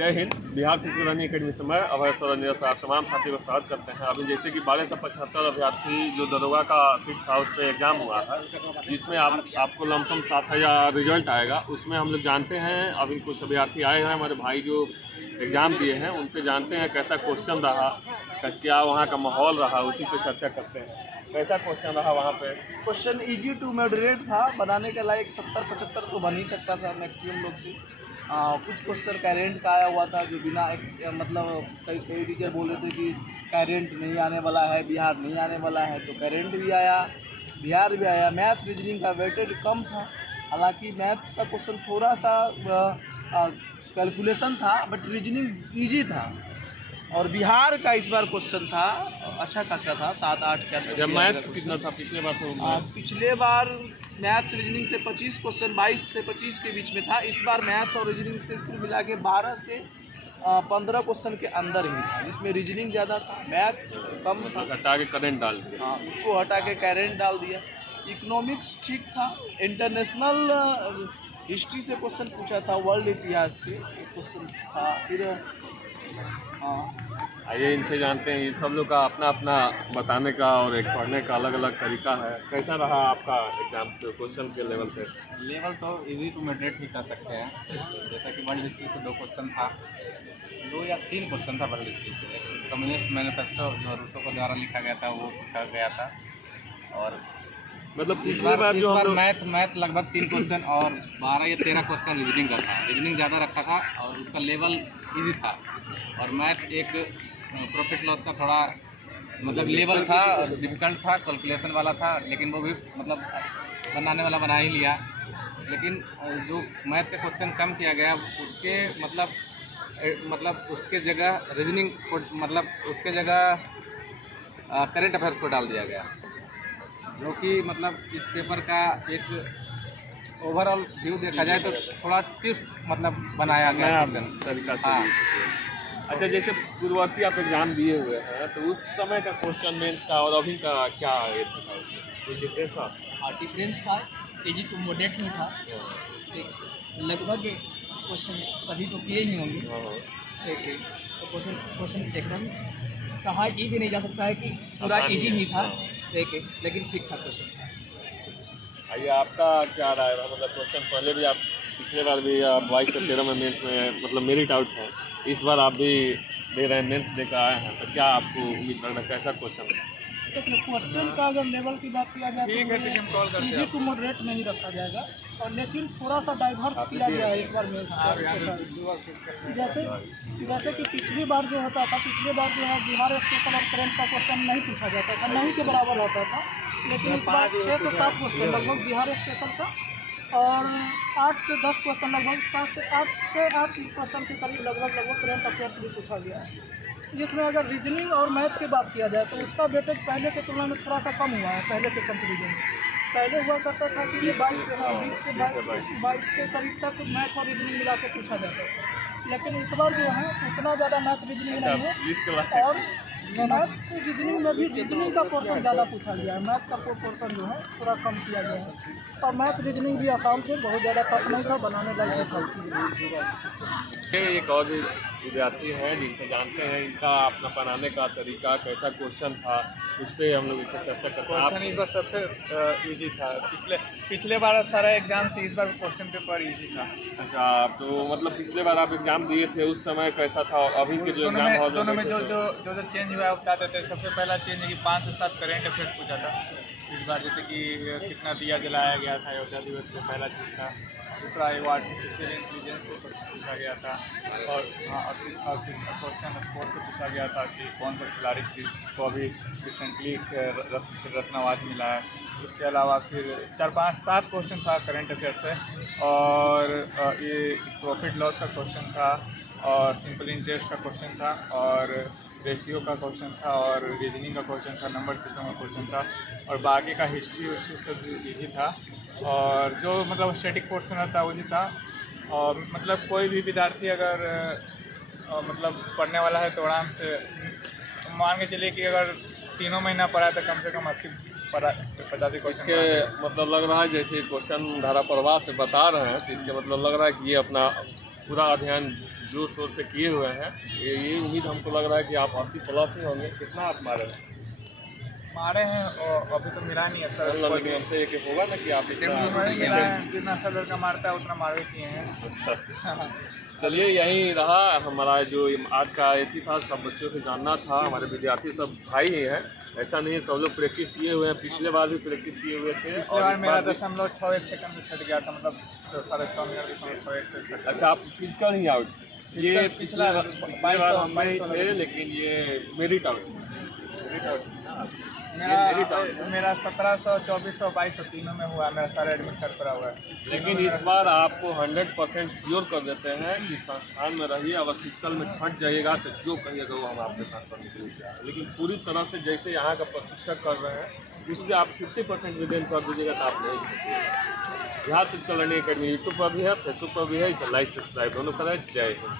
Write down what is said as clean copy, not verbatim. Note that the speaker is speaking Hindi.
जय Hind. Bihar physical running academy से मैं अभय सौरंजन साहब तमाम साथियों को स्वागत करते हैं। अभी जैसे कि 1275 अभ्यर्थी जो दरोगा का सीट था उस पर एग्ज़ाम हुआ था, जिसमें आपको लमसम 7000 रिजल्ट आएगा। उसमें हम लोग जानते हैं, अभी कुछ अभ्यर्थी आए हैं हमारे भाई जो एग्ज़ाम दिए हैं, उनसे जानते हैं कैसा क्वेश्चन रहा, क्या वहाँ का माहौल रहा, उसी पर चर्चा करते हैं। कैसा क्वेश्चन रहा वहाँ पे? क्वेश्चन इजी टू मॉडरेट था, बनाने के लायक 70-75 तो बन ही सकता था मैक्सिमम लोग से। कुछ क्वेश्चन करेंट का आया हुआ था जो बिना मतलब कई टीचर बोल रहे थे कि करेंट नहीं आने वाला है, बिहार नहीं आने वाला है, तो करेंट भी आया, बिहार भी आया। मैथ रीजनिंग का वेटेड कम था, हालांकि मैथ्स का क्वेश्चन थोड़ा सा कैलकुलेशन था, बट रीजनिंग ईजी था। और बिहार का इस बार क्वेश्चन था अच्छा खासा था, 7-8 के आसपास। मैथ्स कितना था पिछले बार? पिछले बार मैथ्स रीजनिंग से 25 क्वेश्चन 22 से 25 के बीच में था। इस बार मैथ्स और रीजनिंग से कुल मिला के 12 से 15 क्वेश्चन के अंदर ही था, जिसमें रीजनिंग ज़्यादा था, मैथ्स कम था। हटा के करेंट डाल दिया। हाँ, उसको हटा के करेंट डाल दिया। इकोनॉमिक्स ठीक था। इंटरनेशनल हिस्ट्री से क्वेश्चन पूछा था, वर्ल्ड इतिहास से एक क्वेश्चन था। फिर आइए इनसे जानते हैं। इन सब लोग का अपना अपना बताने का और एक पढ़ने का अलग अलग तरीका है। कैसा रहा आपका एग्जाम क्वेश्चन के लेवल से? लेवल तो इजी टू मॉडरेट ही कर सकते हैं। जैसा कि वर्ल्ड हिस्ट्री से 2 क्वेश्चन था, 2 या 3 क्वेश्चन था वर्ल्ड हिस्ट्री से। एक कम्युनिस्ट मैनिफेस्टो जो रूसों के द्वारा लिखा गया था वो पूछा गया था। और मतलब इस बार मैथ लगभग 3 क्वेश्चन और 12 या 13 क्वेश्चन रीजनिंग का था। रीजनिंग ज़्यादा रखा था और उसका लेवल इजी था। और मैथ एक प्रॉफिट लॉस का थोड़ा मतलब लेवल था, डिफिकल्ट था, कैलकुलेशन वाला था, लेकिन वो भी मतलब बनाने वाला बना ही लिया। लेकिन जो मैथ का क्वेश्चन कम किया गया उसके मतलब उसके जगह रीजनिंग को मतलब उसके जगह करंट अफेयर्स को डाल दिया गया, जो कि मतलब इस पेपर का एक ओवरऑल व्यू देखा जाए तो थोड़ा ट्विस्ट मतलब बनाया गया क्वेश्चन तरीका से। अच्छा, जैसे पूर्ववर्ती आप एग्जाम दिए हुए हैं तो उस समय का क्वेश्चन मेंस का और अभी का क्या था उसमें? कोई डिफरेंस था? डिफरेंस था, इजी टू मॉडरेट ही था। ठीक, लगभग क्वेश्चन सभी तो किए ही होंगे। ठीक है, तो क्वेश्चन एकदम कहा ये भी नहीं जा सकता है कि पूरा इजी ही था। ठीक है, लेकिन ठीक ठाक क्वेश्चन था। आइए आपका क्या राय रहा? मतलब क्वेश्चन पहले भी आप पिछले बार भी 22 से 13 में मेंस में मतलब मेरिट आउट है, इस बार आप भी दे रहे हैं, मेंस देकर आए हैं, तो क्या आपको उम्मीद लग रहा है कैसा क्वेश्चन है? देखिए, क्वेश्चन का अगर लेवल की बात किया जाए तो इजी टू मॉडरेट नहीं रखा जाएगा, और लेकिन थोड़ा सा डाइवर्स किया गया है इस बार मेंस का। जैसे कि पिछली बार जो होता था, पिछले बार जो है बिहार स्पेशल और करंट का क्वेश्चन नहीं पूछा जाता था, नहीं के बराबर होता था। लेकिन इस बार 6 से 7 क्वेश्चन लगभग बिहार स्पेशल का और 8 से 10 क्वेश्चन लगभग 7 से 8 क्वेश्चन के करीब लगभग करंट अफेयर्स भी पूछा गया है। जिसमें अगर रीजनिंग और मैथ की बात किया जाए तो उसका वेटेज पहले के तुलना में थोड़ा सा कम हुआ है। पहले के कंपेरिजन पहले हुआ करता था कि ये 20 से 22 के करीब तक मैथ और रीजनिंग मिला के पूछा जाता था, लेकिन इस बार जो है उतना ज़्यादा मैथ रीजनिंग नहीं है, और मैथ रीजनिंग में भी रीजनिंग का पोर्शन ज़्यादा पूछा गया है। मैथ का पोर्शन जो है थोड़ा कम किया गया है, और मैथ रीजनिंग भी आसान थे, बहुत ज़्यादा टफ नहीं था, बनाने लायक था। एक और भी विद्यार्थी हैं जिनसे जानते हैं इनका अपना पढ़ाने का तरीका, कैसा क्वेश्चन था, उस पर हम लोग इससे चर्चा करते हैं। क्वेश्चन इस बार सबसे इजी था। पिछले बार सारा एग्जाम से इस बार क्वेश्चन पेपर इजी था। अच्छा, तो मतलब पिछले बार आप एग्जाम दिए थे उस समय कैसा था, अभी के जो एग्जाम हॉल दोनों में जो चेंज हुआ है बताते थे। सबसे पहला चेंज है कि 5 से 7 करेंट अफेयर्स पूछा था इस बार, जैसे कि कितना दिया जलाया गया था अयोध्या दिवस में, पहला चीज़ था। दूसरा वो आर्टिफिशियल इंटेलिजेंस से पूछा गया था, और तीसरा क्वेश्चन स्पोर्ट्स से पूछा गया था कि कौन सा खिलाड़ी को अभी रिसेंटली रत्न अवार्ड मिला है। उसके अलावा फिर 4, 5, 7 क्वेश्चन था करंट अफेयर से, और ये प्रॉफिट लॉस का क्वेश्चन था, और सिंपल इंटरेस्ट का क्वेश्चन था, और रेशियो का क्वेश्चन था, और रीजनिंग का क्वेश्चन था, नंबर सिस्टम का क्वेश्चन था, और बाकी का हिस्ट्री सब इजी था। और जो मतलब स्टैटिक पोर्शन रहता वही था। और मतलब कोई भी विद्यार्थी अगर मतलब पढ़ने वाला है तो आराम से मान के चलिए कि अगर 3 महीना पढ़ा तो कम से कम 80-85 क्वेश्चन। इसके मतलब लग रहा है जैसे क्वेश्चन धारा प्रवाह से बता रहे हैं, तो इसके मतलब लग रहा है कि ये अपना पूरा अध्ययन जोर शोर से किए हुए हैं। ये उम्मीद हमको लग रहा है कि आप 80+ ही होंगे। कितना आप मारे हैं? मारे हैं और अभी तो मिला नहीं है सर। लेकिन हमसे एक होगा ना कि आप इतना मिला है, जितना सब लड़का मारता है उतना मारे किए हैं। अच्छा, चलिए यही रहा हमारा जो आज का अतिथि था। सब बच्चों से जानना था, हमारे विद्यार्थी सब भाई ही हैं, ऐसा नहीं है, सब लोग प्रैक्टिस किए हुए हैं। पिछले बार भी प्रैक्टिस किए हुए थे पिछले बार मेरा 0.61 सेकंड से छट गया था, मतलब 6.5 मिनट 0.61 से छट। अच्छा, आप फिजिकल ही आउट? ये पिछले बार हम नहीं थे, लेकिन ये मेरिट आउट। मेरा 1700, 2400, 2200 तीनों में हुआ है। मेरा सारा एडमिट कार्ड करा हुआ है। लेकिन इस बार आपको 100% श्योर कर देते हैं कि संस्थान में रहिए। अगर फिजिकल में छट जाइएगा तो जो कहिएगा वो हम आपके साथ करने के लिए तैयार हैं। लेकिन पूरी तरह से जैसे यहाँ का प्रशिक्षक कर रहे हैं उसके आप 50% विदेन कर दीजिएगा तो आप नहीं सकते। यहाँ फिजिकल लर्निंग अकेडमी यूट्यूब पर भी है, फेसबुक पर भी है। इसे लाइक सब्सक्राइब दोनों करें। जय हिंद।